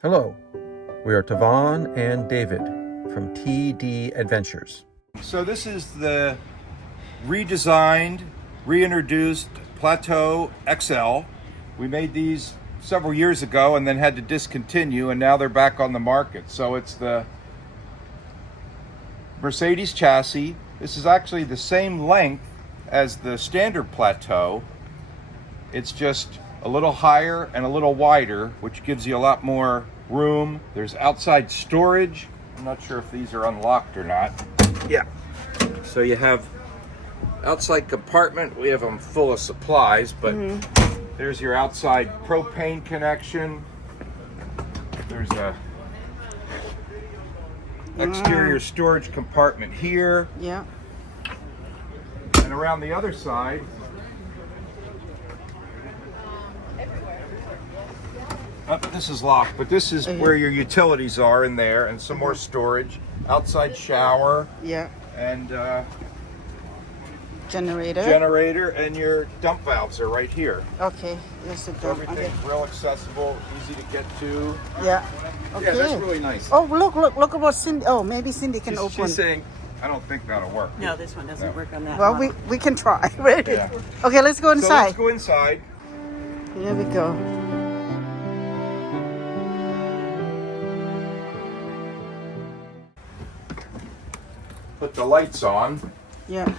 Hello, we are Tavon and David from TD Adventures. So this is the redesigned, reintroduced Plateau XL. We made these several years ago and then had to discontinue, and now they're back on the market. So it's the Mercedes chassis. This is actually the same length as the standard Plateau. It's just a little higher and a little wider, which gives you a lot more room. There's outside storage. I'm not sure if these are unlocked or not. Yeah. So you have outside compartment. We have them full of supplies, but there's your outside propane connection. There's a exterior storage compartment here. Yeah. And around the other side, this is locked, but this is where your utilities are in there, and some more storage. Outside shower. Yeah. And Generator. and your dump valves are right here. Okay. Yes, it So does. everything's real accessible, easy to get to. Yeah. Okay. Yeah, that's really nice. Oh, look about Cindy. Oh, maybe Cindy can open. She's saying, I don't think that'll work. No, this one doesn't work on that Well, model. we can try. Yeah. Okay, let's go So inside. let's go inside. Here we go. Put the lights on. Yeah.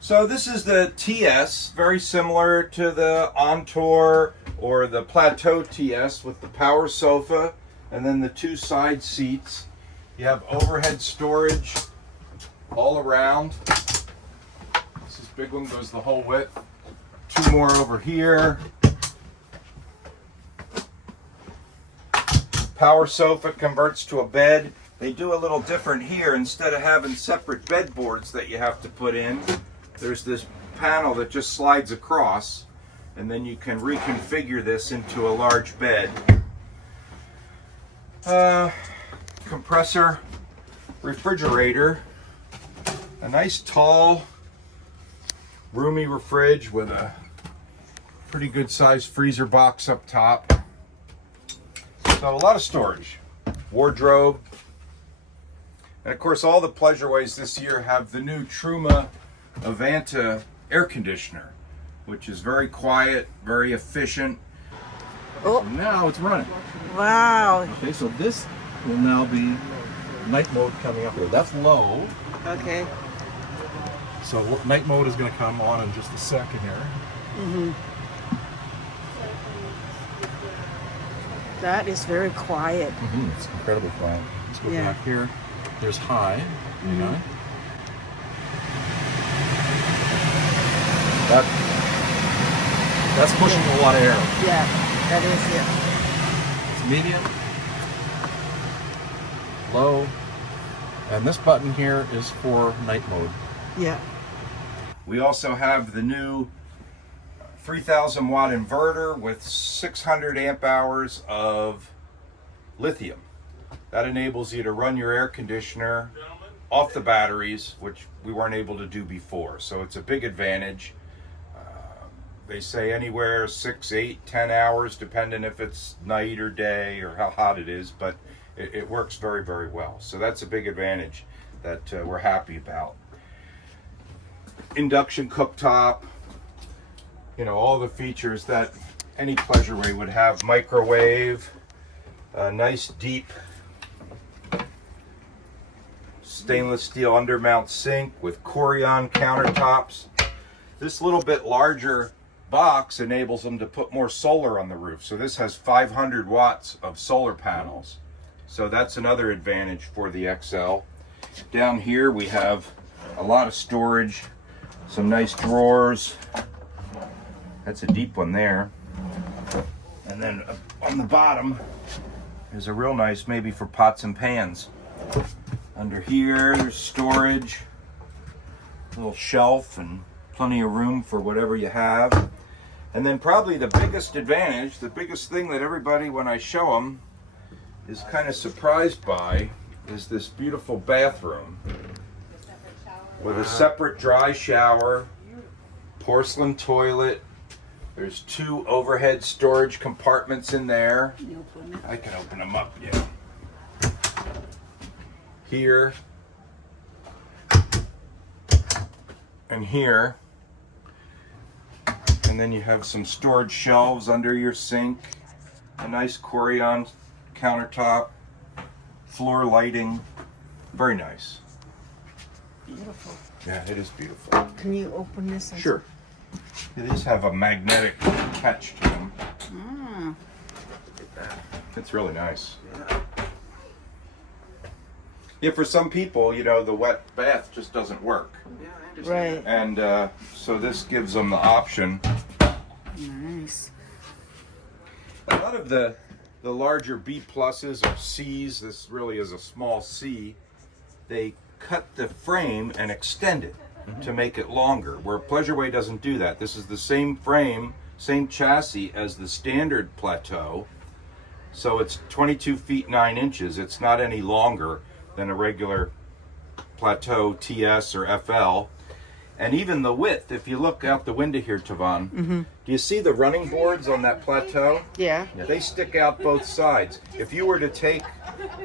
So this is the TS, very similar to the Entour or the Plateau TS with the power sofa and then the two side seats. You have overhead storage all around. This big one goes the whole width. Two more over here. Power sofa converts to a bed. They do a little different here. Instead of having separate bed boards that you have to put in, there's this panel that just slides across, and then you can reconfigure this into a large bed. Compressor, refrigerator, a nice tall, roomy refrige with a pretty good sized freezer box up top. So a lot of storage, wardrobe, and of course all the Pleasureways this year have the new Truma Avanta air conditioner, which is very quiet, very efficient. Oh. Now it's running. Wow. Okay, so this will now be night mode coming up here. That's low. Okay. So night mode is going to come on in just a second here. That is very quiet. It's incredibly quiet. Let's go Yeah. back here. There's high. Okay. That's pushing a lot of air. Yeah. That is It's medium, low, and this button here is for night mode. it. Yeah. We also have the new 3,000 watt inverter with 600 amp hours of lithium. That enables you to run your air conditioner off the batteries, which we weren't able to do before. So it's a big advantage. They say anywhere 6, 8, 10 hours, depending if it's night or day or how hot it is, but it works very, very well. So that's a big advantage that we're happy about. Induction cooktop, you know, all the features that any Pleasureway would have. Microwave, a nice deep stainless steel undermount sink with Corian countertops. This little bit larger box enables them to put more solar on the roof. So this has 500 watts of solar panels. So that's another advantage for the XL. Down here we have a lot of storage, some nice drawers. That's a deep one there. And then on the bottom is a real nice, maybe for pots and pans. Under here, there's storage, a little shelf, and plenty of room for whatever you have. And then probably the biggest advantage, the biggest thing that everybody, when I show them, is kind of surprised by, is this beautiful bathroom with a separate dry shower, porcelain toilet. There's 2 overhead storage compartments in there. You open it. I can open them up, yeah. Here. And here. And then you have some storage shelves under your sink. A nice Corian countertop. Floor lighting. Very nice. Beautiful. Yeah, it is beautiful. Can you open this? Sure. These have a magnetic catch to them. Ah. It's really nice. Yeah, for some people, you know, the wet bath just doesn't work. Yeah, I understand. Right. And so this gives them the option. Nice. A lot of the larger B pluses or Cs, this really is a small C, they cut the frame and extend it to make it longer, where Pleasureway doesn't do that. This is the same frame, same chassis as the standard Plateau, so it's 22 feet 9 inches. It's not any longer than a regular Plateau TS or FL. And even the width, if you look out the window here, Tavon, do you see the running boards on that Plateau? Yeah. They stick out both sides. If you were to take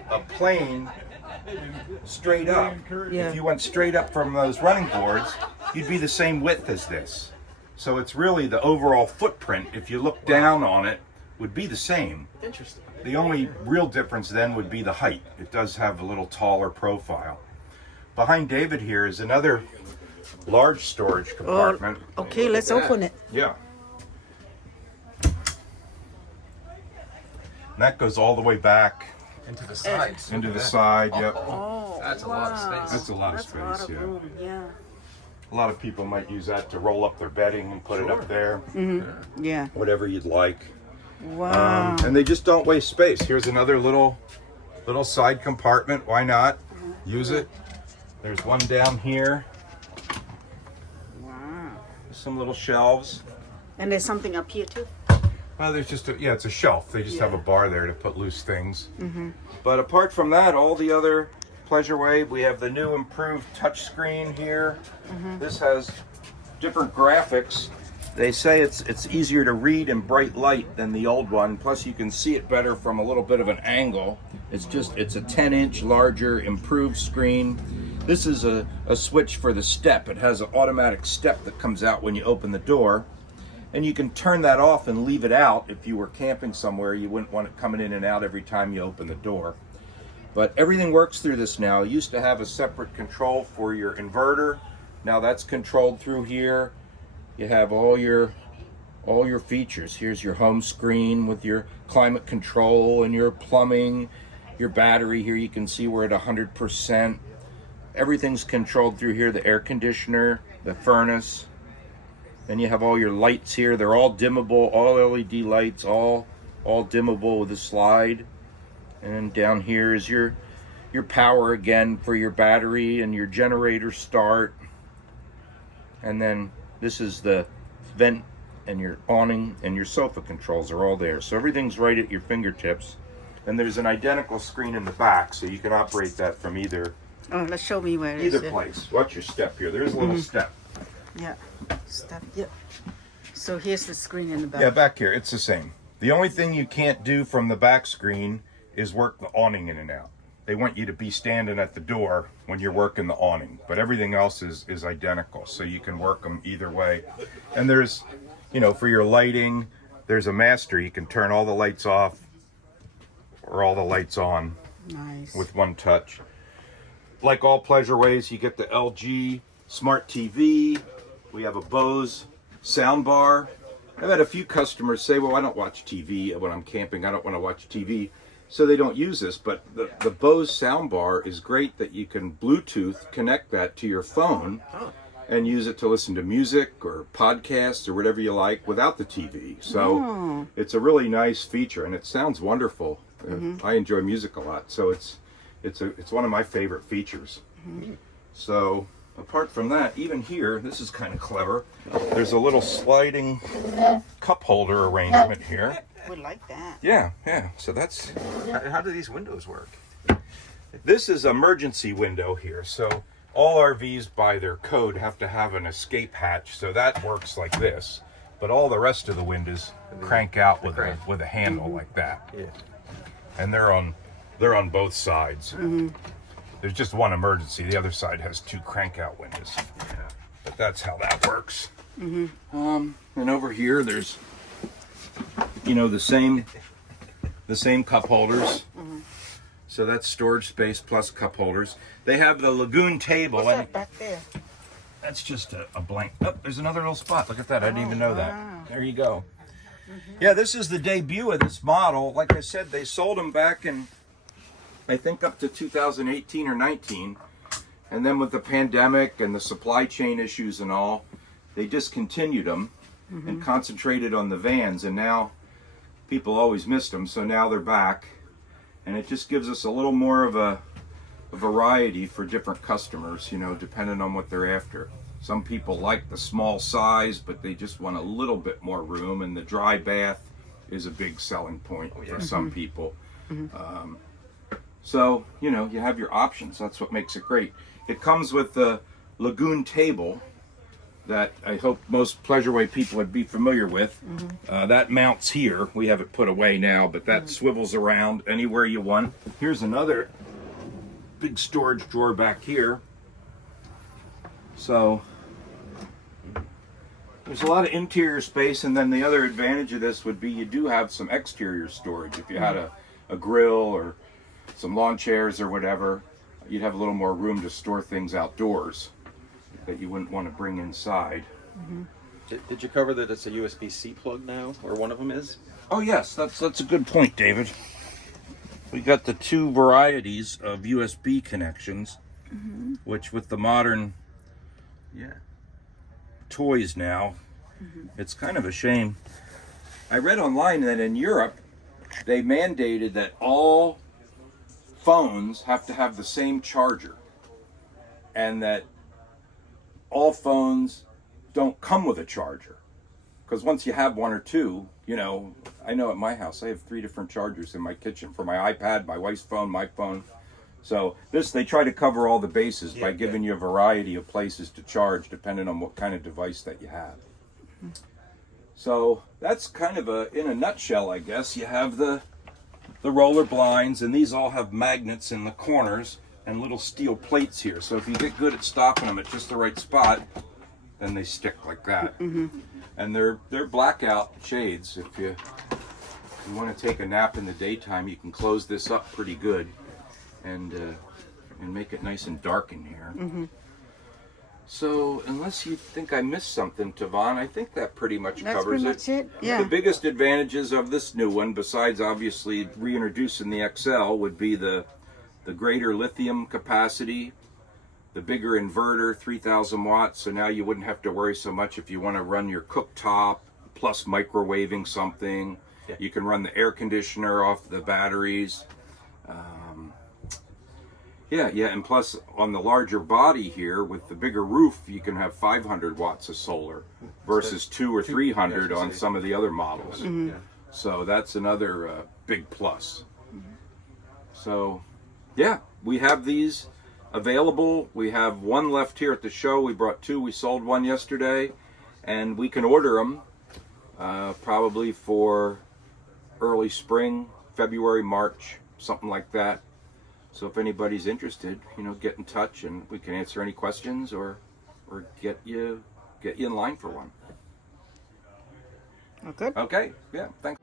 a plane straight up, Yeah. if you went straight up from those running boards, you'd be the same width as this. So it's really the overall footprint, if you look down on it, would be the same. Interesting. The only real difference then would be the height. It does have a little taller profile. Behind David here is another large storage compartment. Okay, let's open it. Yeah. And that goes all the way back Into the sides. into the side. Yep. Oh, That's a lot of space. That's a lot of That's a lot space, of yeah. room. Yeah. A lot of people might use that to roll up their bedding and put it up there. Yeah. Whatever you'd like. Wow. And they just don't waste space. Here's another little side compartment. Why not? Use it. There's one down here. Wow. Some little shelves. And there's something up here too. Well, there's just it's a shelf. They just have a bar there to put loose things. But apart from that, all the other Pleasureway, we have the new improved touchscreen here. This has different graphics. They say it's easier to read in bright light than the old one. Plus, you can see it better from a little bit of an angle. It's a 10-inch larger, improved screen. This is a switch for the step. It has an automatic step that comes out when you open the door. And you can turn that off and leave it out. If you were camping somewhere, you wouldn't want it coming in and out every time you open the door. But everything works through this now. You used to have a separate control for your inverter. Now that's controlled through here. You have all your features. Here's your home screen with your climate control and your plumbing, your battery. Here you can see we're at 100%. Everything's controlled through here. The air conditioner, the furnace. Then you have all your lights here. They're all dimmable, all LED lights, all dimmable with a slide. And then down here is your power again for your battery and your generator start. And then this is the vent and your awning and your sofa controls are all there. So everything's right at your fingertips. And there's an identical screen in the back, so you can operate that from either Oh, let's show me where it is. either place. Watch your step here. There's a little step. Yeah. Step. Yep. So here's the screen in the back. Yeah, back here, it's the same. The only thing you can't do from the back screen is work the awning in and out. They want you to be standing at the door when you're working the awning, but everything else is identical, so you can work them either way. And there's, for your lighting, there's a master. You can turn all the lights off or all the lights on Nice. with one touch. Like all Pleasureways, you get the LG Smart TV. We have a Bose sound bar. I've had a few customers say, well, I don't watch TV when I'm camping. I don't want to watch TV. So they don't use this, but the Bose soundbar is great that you can Bluetooth connect that to your phone and use it to listen to music or podcasts or whatever you like without the TV. So it's a really nice feature and it sounds wonderful. I enjoy music a lot, so it's one of my favorite features. So apart from that, even here, this is kind of clever. There's a little sliding cup holder arrangement here. Would like that. Yeah. So that's, How do these windows work? this is emergency window here. So all RVs by their code have to have an escape hatch, so that works like this. But all the rest of the windows crank out with a handle like that. Yeah. And they're on both sides. There's just one emergency. The other side has 2 crank out windows. But that's how that works. And over here, there's, you know, the same cup holders. So that's storage space plus cup holders. They have the lagoon table. What's that back there? That's just a blank. Oh, there's another little spot. Look at that. I didn't even know that. There you go. Yeah, this is the debut of this model. Like I said, they sold them back in, I think, up to 2018 or 19. And then with the pandemic and the supply chain issues and all, they discontinued them and concentrated on the vans. And now people always missed them, so now they're back. And it just gives us a little more of a variety for different customers, you know, depending on what they're after. Some people like the small size, but they just want a little bit more room, and the dry bath is a big selling point for some people. So, you know, you have your options. That's what makes it great. It comes with the lagoon table that I hope most Pleasureway people would be familiar with. That mounts here. We have it put away now, but that swivels around anywhere you want. Here's another big storage drawer back here. So there's a lot of interior space, and then the other advantage of this would be you do have some exterior storage. If you had a grill or some lawn chairs or whatever, you'd have a little more room to store things outdoors that you wouldn't want to bring inside. Did you cover that it's a USB-C plug now, or one of them is? Oh yes, that's a good point, David. We got the 2 varieties of USB connections, which with the modern toys now, it's kind of a shame. I read online that in Europe, they mandated that all phones have to have the same charger, and that all phones don't come with a charger. Because once you have 1 or 2, you know, I know at my house I have 3 different chargers in my kitchen for my iPad, my wife's phone, my phone. So they try to cover all the bases by giving you a variety of places to charge depending on what kind of device that you have. So that's kind of in a nutshell, I guess. You have the roller blinds, and these all have magnets in the corners and little steel plates here. So if you get good at stopping them at just the right spot, then they stick like that. And they're blackout shades. If you want to take a nap in the daytime, you can close this up pretty good and make it nice and dark in here. So unless you think I missed something, Tavon, I think that pretty much covers it. That's pretty much it. Yeah. The biggest advantages of this new one, besides obviously reintroducing the XL, would be the greater lithium capacity, the bigger inverter, 3,000 watts, so now you wouldn't have to worry so much if you want to run your cooktop plus microwaving something. You can run the air conditioner off the batteries. And plus on the larger body here with the bigger roof, you can have 500 watts of solar versus 200 or 300 on some of the other models. So that's another big plus. So yeah, we have these available. We have 1 left here at the show. We brought 2. We sold 1 yesterday, and we can order them probably for early spring, February, March, something like that. So if anybody's interested, you know, get in touch and we can answer any questions or get you in line for one. Okay. Okay. Yeah. Thanks.